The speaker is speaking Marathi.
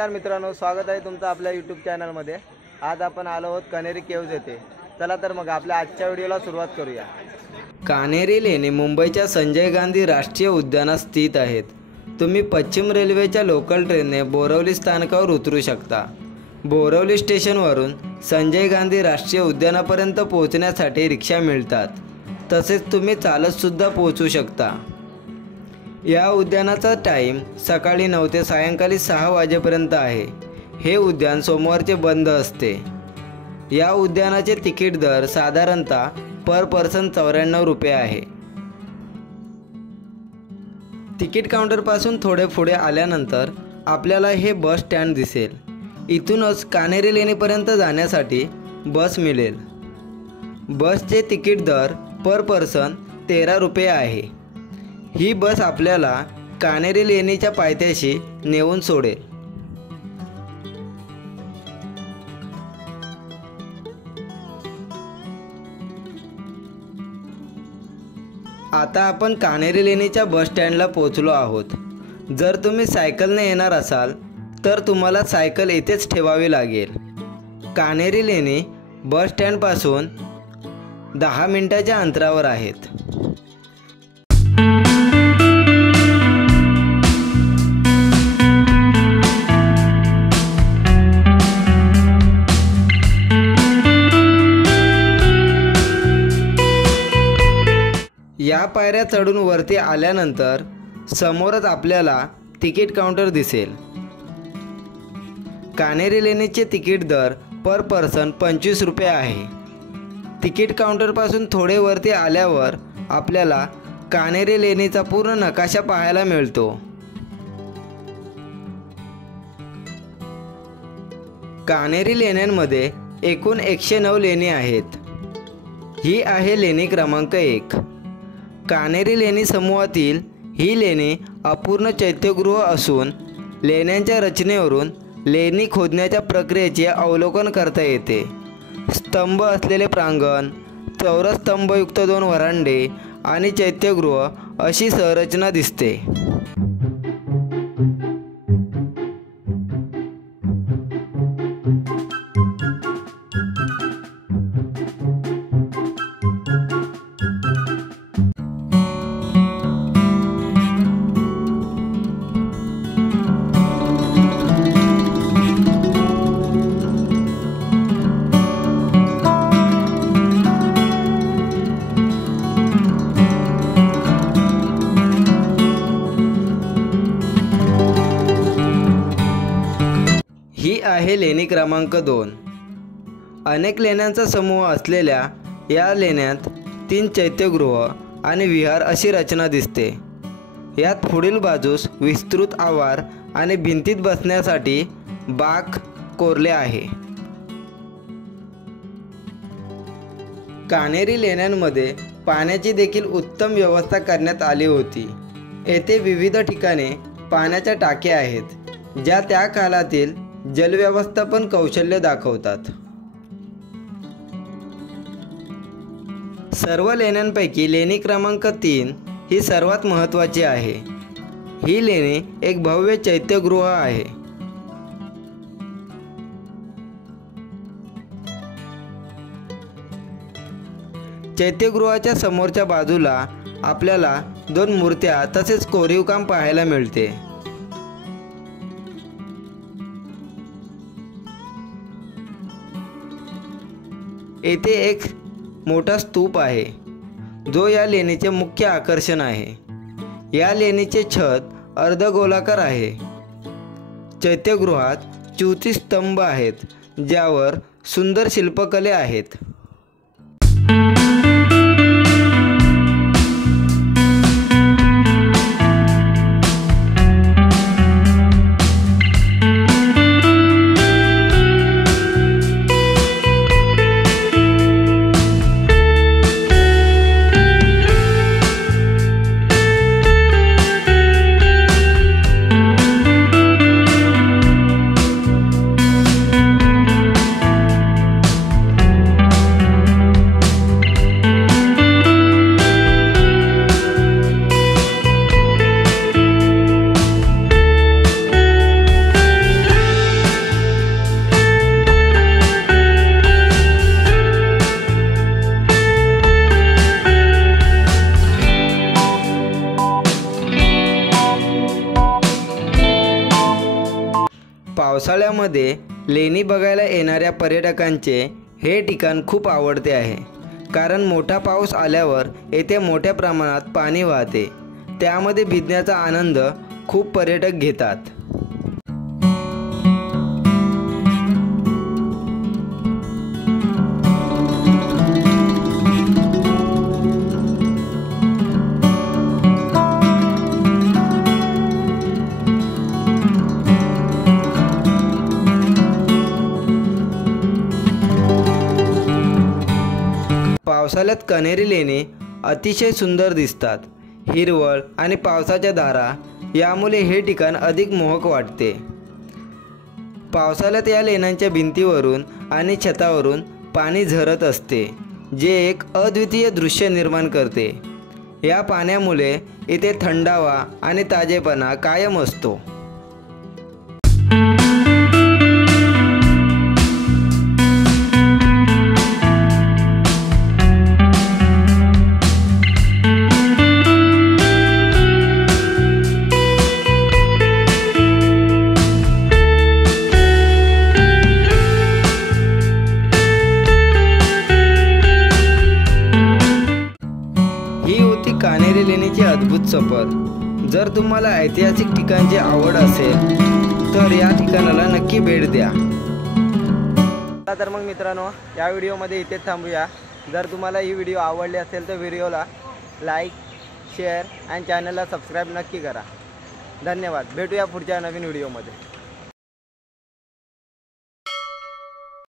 नमस्कार मित्रांनो, स्वागत आहे तुमचं आपल्या यूट्यूब चॅनलमध्ये। आज आपण आलो आहोत कान्हेरी केव्ज येथे। चला तर मग आपल्या आजच्या व्हिडिओला सुरुवात करूया। कान्हेरी लेणी मुंबईच्या संजय गांधी राष्ट्रीय उद्यानात स्थित आहेत। तुम्ही पश्चिम रेल्वेच्या लोकल ट्रेनने बोरवली स्थानकावर उतरू शकता। बोरवली स्टेशनवरून संजय गांधी राष्ट्रीय उद्यानापर्यंत पोहोचण्यासाठी रिक्षा मिळतात, तसेच तुम्ही चालतसुद्धा पोहोचू शकता। या उद्यानाचा टाईम सकाळी 9 ते सायंकाळी 6 वाजेपर्यंत आहे। हे उद्यान सोमवारचे बंद असते। या उद्यानाचे तिकीट दर साधारणतः पर पर्सन 94 रुपये आहे। तिकीट काउंटरपासून थोडे पुढे आल्यानंतर आपल्याला हे बस स्टँड दिसेल। इथूनच कान्हेरी लेणीपर्यंत जाण्यासाठी बस मिळेल। बसचे तिकीट दर पर पर्सन 13 रुपये आहे। ही बस आपल्याला कान्हेरी लेणीच्या पायथ्याशी नेऊन सोडेल। आता आपण कान्हेरी लेणीच्या बस स्टँडला पोहोचलो आहोत। जर तुम्ही सायकलने येणार असाल तर तुम्हाला सायकल इथेच ठेवावी लागेल। कान्हेरी लेणी बस स्टँडपासून 10 मिनिटाच्या अंतरावर आहेत। या पायऱ्या चढून वरती आल्यानंतर समोरच आपल्याला तिकीट काउंटर दिसेल। कान्हेरी लेणीचे तिकीट दर पर पर्सन 25 रुपये आहे। तिकीट काउंटरपासून थोडे वरती आल्यावर आपल्याला कान्हेरी लेणीचा पूर्ण नकाशा पाहायला मिळतो। कान्हेरी लेण्यांमध्ये एकूण 109 लेणी आहेत। ही आहे लेणी क्रमांक 1। कान्हेरी लेणी समूहातील ही लेणी अपूर्ण चैत्यगृह असून लेण्यांच्या रचनेवरून लेणी खोदण्याच्या प्रक्रियेचे अवलोकन करता येते। स्तंभ असलेले प्रांगण, चौरस स्तंभयुक्त 2 व्हरांडे आणि चैत्यगृह अशी संरचना दिसते। ही आहे लेणी क्रमांक 2। अनेक लेण्यांचा समूह असलेल्या या लेण्यात 3 चैत्यगृह आणि विहार अशी रचना दिसते। यात पुढील बाजूस विस्तृत आवार आणि भिंतीत बसण्यासाठी बाक कोरले आहे। कान्हेरी लेण्यांमध्ये पाण्याची देखील उत्तम व्यवस्था करण्यात आली होती। येथे विविध ठिकाणी पाण्याच्या टाक्या आहेत, ज्या त्या काळातील जलव्यवस्थापन कौशल्य दाखवतात। सर्व लेण्यांपैकी लेणी क्रमांक 3 ही सर्वात महत्त्वाची आहे। ही लेणी एक भव्य चैत्यगृह आहे। चैत्यगृहाच्या समोरच्या बाजूला आपल्याला 2 मूर्त्या तसेच कोरीवकाम पाहायला मिळते। येथे एक मोठा स्तूप आहे, जो या लेणीचे मुख्य आकर्षण आहे। या लेणीचे छत अर्धगोलाकार आहे। चैत्यगृहात 34 स्तंभ आहेत, ज्यावर सुंदर शिल्पकले आहेत। उन्हाळ्यामध्ये लेणी बघायला येणाऱ्या पर्यटकांचे हे ठिकाण खूप आवडते आहे, कारण मोठा पाऊस आल्यावर येथे मोठ्या प्रमाणात पाणी वाहते. त्यामध्ये भिजण्याचा आनंद खूप पर्यटक घेतात. पावसाळ्यात कण्हेरी लेणी अतिशय सुंदर दिसतात. हिरवळ आणि पावसाच्या धारा यामुळे हे ठिकाण अधिक मोहक वाटते. पावसाळ्यात या लेण्यांच्या भिंतीवरून आणि छतावरून पाणी झरत असते, जे एक अद्वितीय दृश्य निर्माण करते. या पाण्यामुळे इथे थंडावा आणि ताजेपणा कायम असतो. ही होती कण्हेरी लेणीची अद्भुत सफर. जर तुम्हाला ऐतिहासिक ठिकाणची आवड असेल तर या ठिकाणाला नक्की भेट द्या. तर मग मित्रांनो, या व्हिडिओमध्ये इथेच थांबूया. जर तुम्हाला ही व्हिडिओ आवडली असेल तर व्हिडिओला लाईक, शेअर आणि चॅनलला सबस्क्राईब नक्की करा. धन्यवाद. भेटूया पुढच्या नवीन व्हिडिओमध्ये.